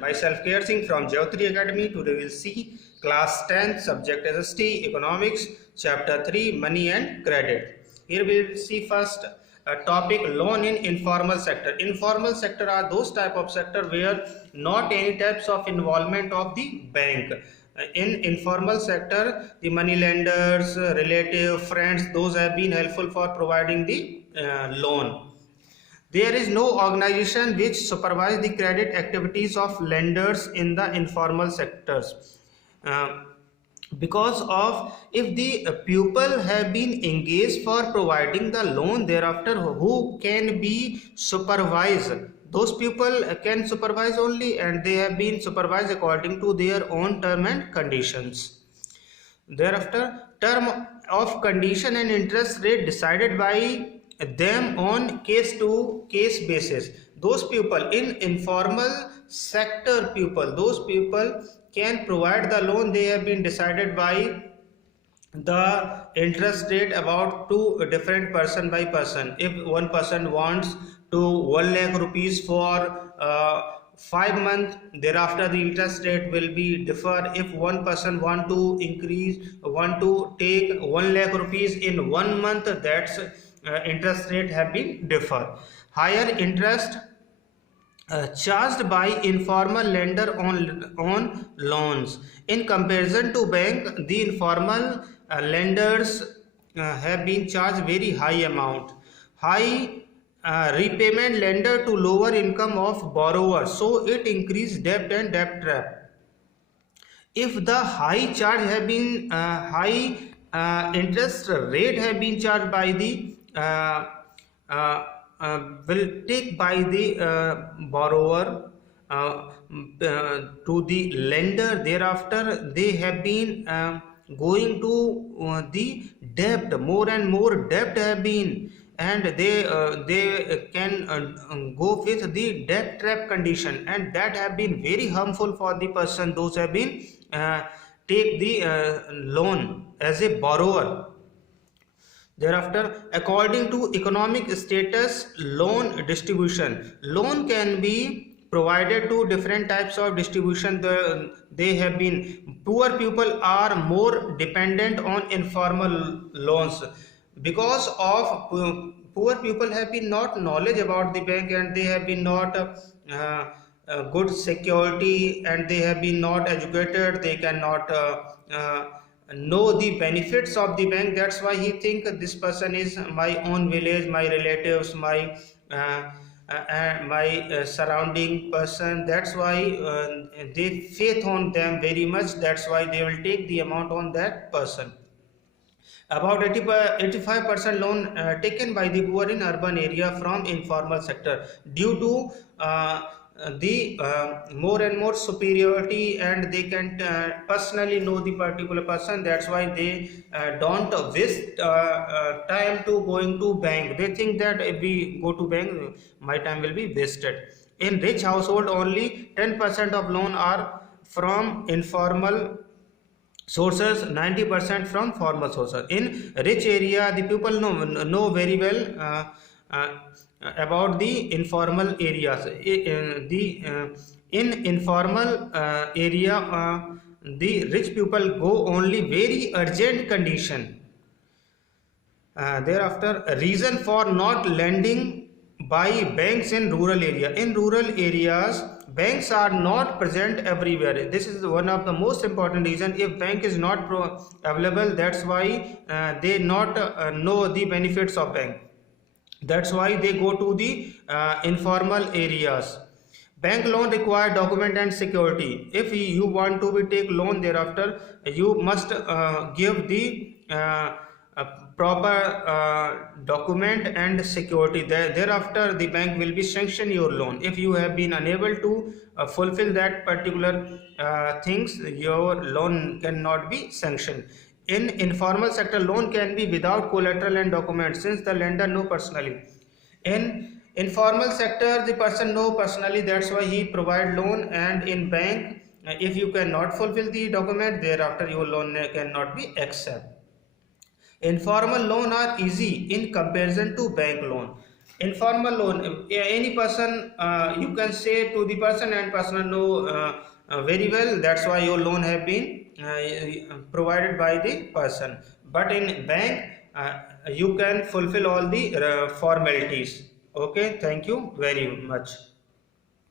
Myself Care Singh from Jyotri Academy. Today we will see class 10 subject SST Economics chapter 3 Money and Credit. Here we will see first topic loan in informal sector. Informal sector are those type of sector where not any types of involvement of the bank. In informal sector, the money lenders, relative, friends, those have been helpful for providing the loan. There is no organization which supervise the credit activities of lenders in the informal sectors. Because of if the pupil have been engaged for providing the loan, thereafter who can be supervised? Those people can supervise only, and they have been supervised according to their own term and conditions. Thereafter, term of condition and interest rate decided by them on case to case basis. Those people in informal sector people, those people can provide the loan. They have been decided by the interest rate about two different person by person. If one person wants to 1 lakh rupees for 5 months, thereafter the interest rate will be differ. If one person want to take 1 lakh rupees in 1 month, that's interest rate have been differ. Higher interest charged by informal lender on loans in comparison to bank. The informal lenders have been charged very high amount. High repayment lender to lower income of borrower, so it increase debt and debt trap. If the high charge have been high interest rate have been charged by the will take by the borrower to the lender, thereafter they have been going to the debt. More and more debt have been, and they can go with the debt trap condition, and that have been very harmful for the person those have been take the loan as a borrower. Thereafter, according to economic status, loan distribution. Loan can be provided to different types of distribution. They have been poor people are more dependent on informal loans because of poor people have been not knowledge about the bank, and they have been not good security, and they have been not educated. They cannot know the benefits of the bank. That's why he think this person is my own village, my relatives, my surrounding person. That's why they faith on them very much. That's why they will take the amount on that person. About 85% loan taken by the poor in urban area from informal sector due to the more and more superiority, and they can personally know the particular person. That's why they don't waste time to going to bank. They think that if we go to bank, my time will be wasted. In rich household, only 10% of loan are from informal sources, 90% from formal sources. In rich area, the people know very well about the informal areas. In informal area, the rich people go only very urgent condition. Thereafter, reason for not lending by banks in rural area. In rural areas, banks are not present everywhere. This is one of the most important reason. If bank is not available, that's why they not know the benefits of bank. That's why they go to the informal areas. Bank loan require document and security. If you want to take loan, thereafter you must give the proper document and security. Thereafter the bank will be sanction your loan. If you have been unable to fulfill that particular things, your loan cannot be sanctioned. In informal sector, loan can be without collateral and documents since the lender know personally. In informal sector, the person know personally, that's why he provide loan. And in bank, if you cannot fulfill the document, thereafter your loan cannot be accepted. Informal loan are easy in comparison to bank loan. Informal loan, any person, you can say to the person and person know very well, that's why your loan have been provided by the person. But in bank, you can fulfill all the formalities. Okay, thank you very much.